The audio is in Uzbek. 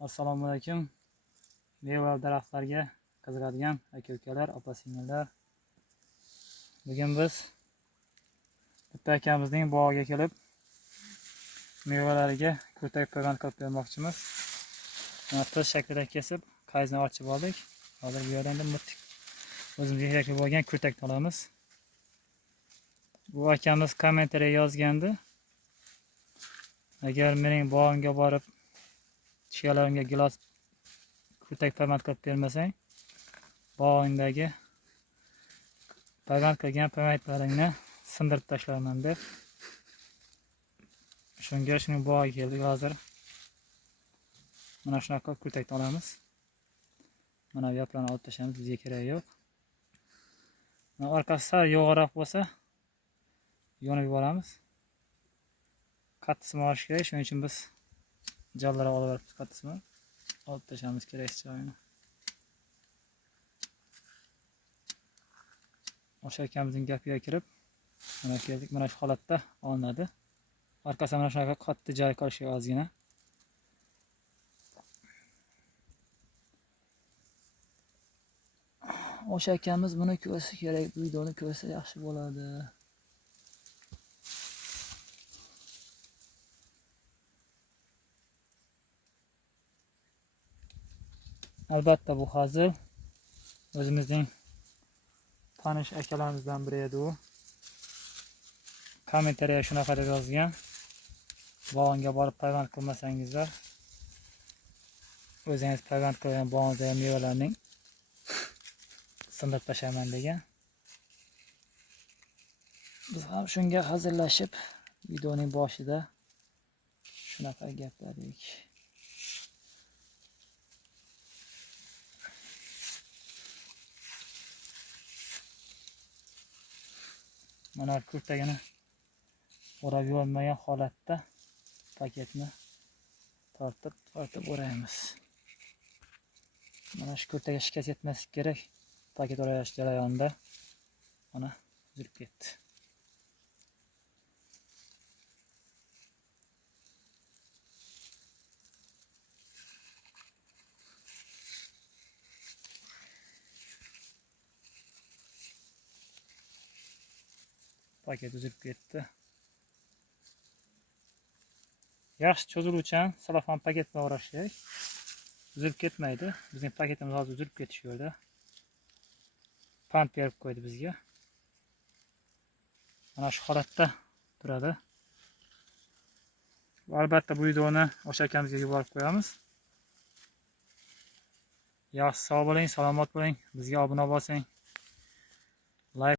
Assalomu alaykum. Meva daraxtlarga qiziqadigan aka-ukalar, opa-singillar. Bugun biz bitta akamizning bog'iga kelib, mevalariga kurtak payvand qilib bermoqchimiz. Qiz shaklida kesib, qayizni ochib oldik. Hozir bu yerda endi mirtik o'zimizga kerakli bo'lgan kurtakni olamiz. Bu akamiz kommentariya yozgandi. Agar mening bog'imga borib tuyalarimga gilos kurtak payvand qilib bermasang, bog'ingdagi payvand qilgan payvandlaringni sindirib tashlaman deb. Shunga shuning bog'iga keldik hozir. Mana shunaqa kurtakni olamiz. Mana bu yoqlarni olib tashlaymiz, bizga kerak yo'q. Mana orqasi sal yo'g'roq bo'lsa, yo'nib yuboramiz. Qattisini olish kerak, shuning uchun biz jallarga olib borib qattisini olib tashlaymiz kerak joyini. O'sha akamizning gapiga kirib, mana keldik, mana shu holatda olinadi. Orqasi mana shunaqa qattiq joy qolishi ozgina. O'sha akamiz buni ko'rsa kerak, bu videoni ko'rsa yaxshi bo'ladi. Albatta bu hazil o'zimizning tanish akalarimizdan biri edi u. Kommentariya shunaqa deb yozgan. Bog'ingga borib payvand qilmasangizlar, o'zingiz payvand qilgan bog'ingizdagi mevalarning sindirib tashlayman degan. Biz ham shunga hazillashib, videoning boshida shunaqa gapladik. Mana kurtagini o'rab yubormagan holatda paketni tortib o'raymiz. Mana shu kurtaga shikast yetmaslik kerak. Paket o'rash jarayonida mana uzilib ketdi. Paket uzilib ketdi. Yaxshi cho'ziluvchan selofan paket bilan o'rash kerak. Uzilib ketmaydi. Bizning paketimiz hozir uzilib ketish yo'lda. Pand berib qo'ydi bizga. Mana shu holatda turadi. Albatta bu videoni o'sha akamizga yuborib qo'yamiz. Yaxshi sog' bo'ling, salomat bo'ling, bizga obuna bo'ling.